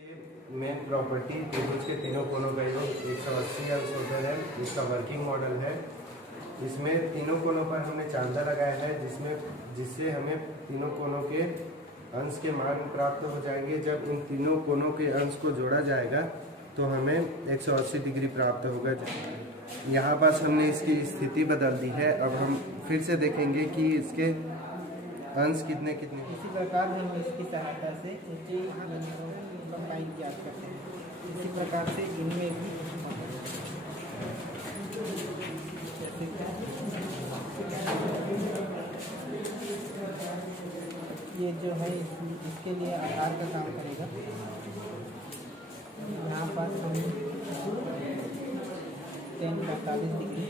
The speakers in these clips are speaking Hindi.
मेन प्रॉपर्टी त्रिभुज के तीनों कोनों का योग 180 अंश होता है। इसका वर्किंग मॉडल है। इसमें तीनों कोनों पर हमने चांदा लगाया है जिससे हमें तीनों कोनों के अंश के मान प्राप्त हो जाएंगे। जब इन तीनों कोनों के अंश को जोड़ा जाएगा तो हमें 180 डिग्री प्राप्त होगा। यहाँ पास हमने इसकी स्थिति बदल दी है। अब हम फिर से देखेंगे कि इसके अंश कितने कितने। इसी प्रकार हम इसकी सहायता से ऊंचाई लंबाई ज्ञात करते हैं। इसी प्रकार से इनमें भी ये जो है इसके लिए आधार का काम करेगा। यहाँ पर हम 45 डिग्री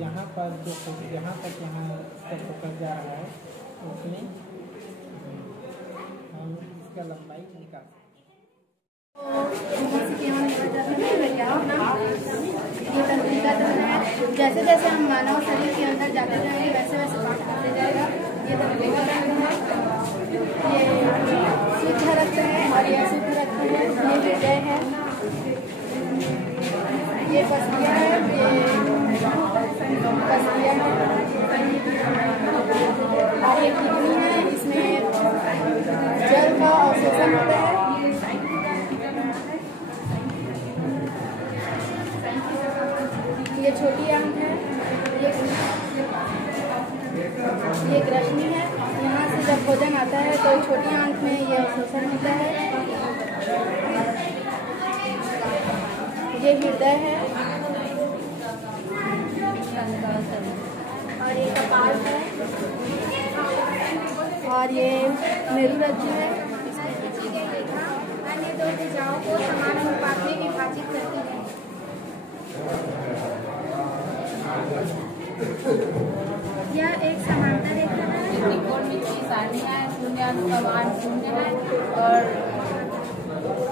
यहाँ पर जो यहाँ तक यहाँ इसका फोकस जा रहा है उसमें हम इसका लंबाई निकाल जैसे जैसे हम मानव शरीर के अंदर जाते जाएंगे वैसे वैसे पाठ करते जाएगा। ये तंत्रिका तंत्र है, ये शुद्ध रक्त है और ये अशुद्ध रक्त है, ये हृदय है, ये पसलियाँ है, ये पसलियाँ है और ये किडनी है। इसमें जल का अवशोषण होता है। ये छोटी आंत है, ये ग्रसनी है। यहाँ से जब भोजन आता है तो छोटी आंत में ये अवशोषण होता है। ये हृदय है और ये कपाल है और ये मेरुरज्जु है। इसमें खींची गई रेखा अन्य दो भुजाओं को समान अनुपात में विभाजित करती है। यह एक समांतर रेखा है। त्रिकोण में 3 सारणी है। शून्यांश का मान 0 है और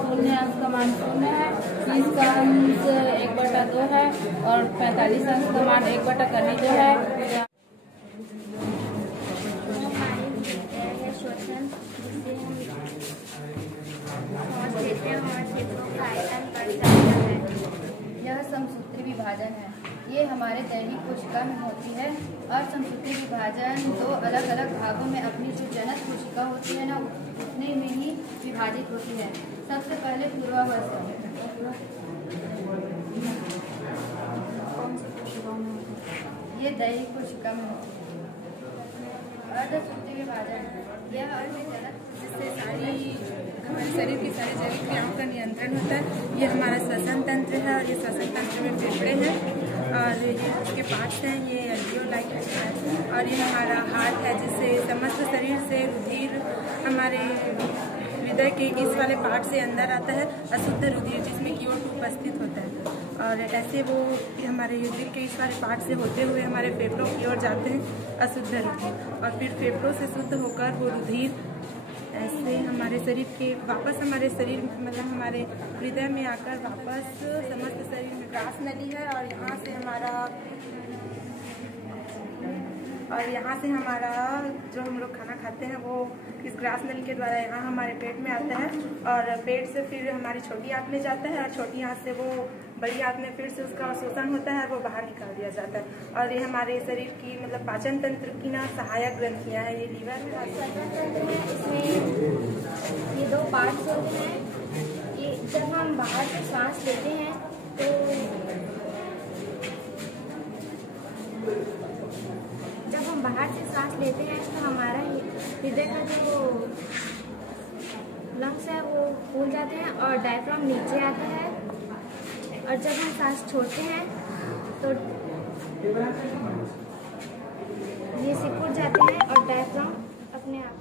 शून्यांश का मान 0 है। 30 का अंश 1/2 है और 45 अंश का मान 1/2 है। श्वसन जिससे हम सांस लेते हैं और फेफड़ों का आयतन बढ़ जाता है। यह समसूत्री विभाजन है। ये हमारे दैहिक कोशिका में होती है और समसूत्री विभाजन 2 अलग अलग भागों में अपनी जो जनक कोशिका होती है ना उतने में ही विभाजित होती है। सबसे पहले पूर्वावस्था ये दैहिक कोशिका में होती है। अर्धसूत्री विभाजन यह अर्धजनक जिससे हमारे शरीर की सारी जैविक क्रियाओं का नियंत्रण होता है। ये हमारा श्वसन तंत्र है और ये श्वसन तंत्र में फेफड़े हैं और ये इसके पार्ट्स हैं। ये एल्वियोलाइट है और ये हमारा हार्ट है जिससे समस्त शरीर से रुधिर हमारे हृदय के इस वाले पार्ट से अंदर आता है अशुद्ध रुधिर जिसमें CO2 उपस्थित होता है और ऐसे वो हमारे हृदय के इस वाले पार्ट से होते हुए हमारे फेफड़ों की ओर जाते हैं अशुद्ध रुधिर और फिर फेफड़ों से शुद्ध होकर वो रुधिर ऐसे हमारे शरीर के वापस हमारे शरीर मतलब हमारे हृदय में आकर वापस समस्त शरीर में ग्रास नली है और यहाँ से हमारा जो हम लोग खाना खाते हैं वो इस ग्रास नली के द्वारा यहाँ हमारे पेट में आता है और पेट से फिर हमारी छोटी आंत में जाता है और छोटी आंत से वो बड़ी आंत में फिर से उसका अवशोषण होता है, वो बाहर निकाल दिया जाता है और ये हमारे शरीर की मतलब पाचन तंत्र की ना सहायक ग्रंथियाँ हैं। ये लीवर है, इसमें ये 2 पार्ट्स होते हैं। ये जब हम बाहर से सांस लेते हैं तो हमारा हृदय का जो लंग्स है वो फूल जाते हैं और डायफ्राम नीचे आता है और जब हम सांस छोड़ते हैं तो ये सिकुड़ जाते हैं और डायफ्राम अपने आप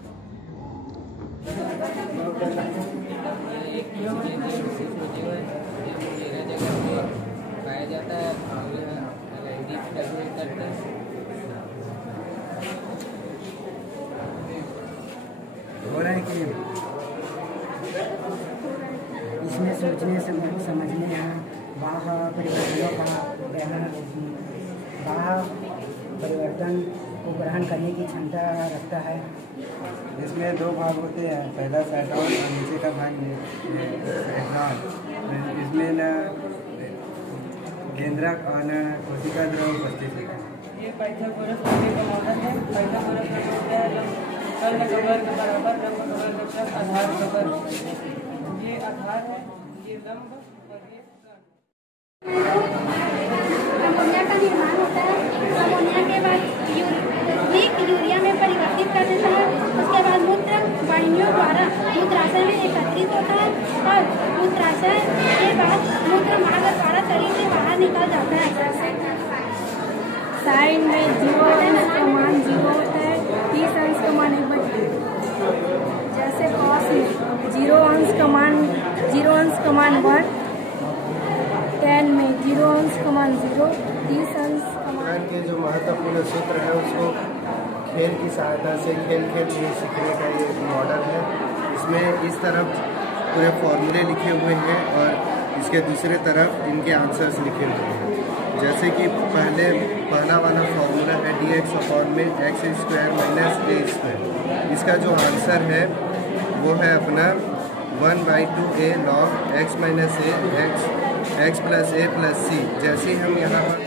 पाया जाता है। हो रहा है कि इसमें सोचने समझने यहाँ बाह परिवर्तनों का बाह परिवर्तन को ग्रहण करने की क्षमता रखता है। इसमें दो भाग होते हैं, पहला साइटोन और नीचे का भाग एक्सॉन। इसमें न केंद्रक और न कोशिका द्रव उपस्थित है। ये पाइथागोरस थ्योरम का मॉडल है। पाइथागोरस का होता है कर्ण का वर्ग बराबर लंब का वर्ग प्लस आधार का वर्ग। ये आधार है, ये लंब और ये अमोनिया का निर्माण होता है। अमोनिया के बाद यूरिया में परिवर्तित कर देता है। उसके बाद मूत्र वाहिनियों द्वारा मूत्राशय में एकत्रित होता है और मूत्राशय के बाद मूत्र मार्ग द्वारा शरीर से बाहर निकल जाता है। साइन में 0 अंश का मान 0 होता है, 30 अंश का मान 1/2। जैसे कॉस में 0 अंश का मान 1, tan में 0 अंश का मान 0, 30 अंश का मान। के जो महत्वपूर्ण सूत्र है उसको खेल की सहायता से खेल में सीखने का ये एक मॉडल है। इसमें इस तरफ पूरे फॉर्मूले लिखे हुए हैं और इसके दूसरे तरफ इनके आंसर्स लिखे हुए हैं। जैसे कि पहला वाला फॉर्मूला है dx/में x² - a²। इसका जो आंसर है वो है अपना 1/2a log x - a x + a + c। जैसे हम यहाँ पर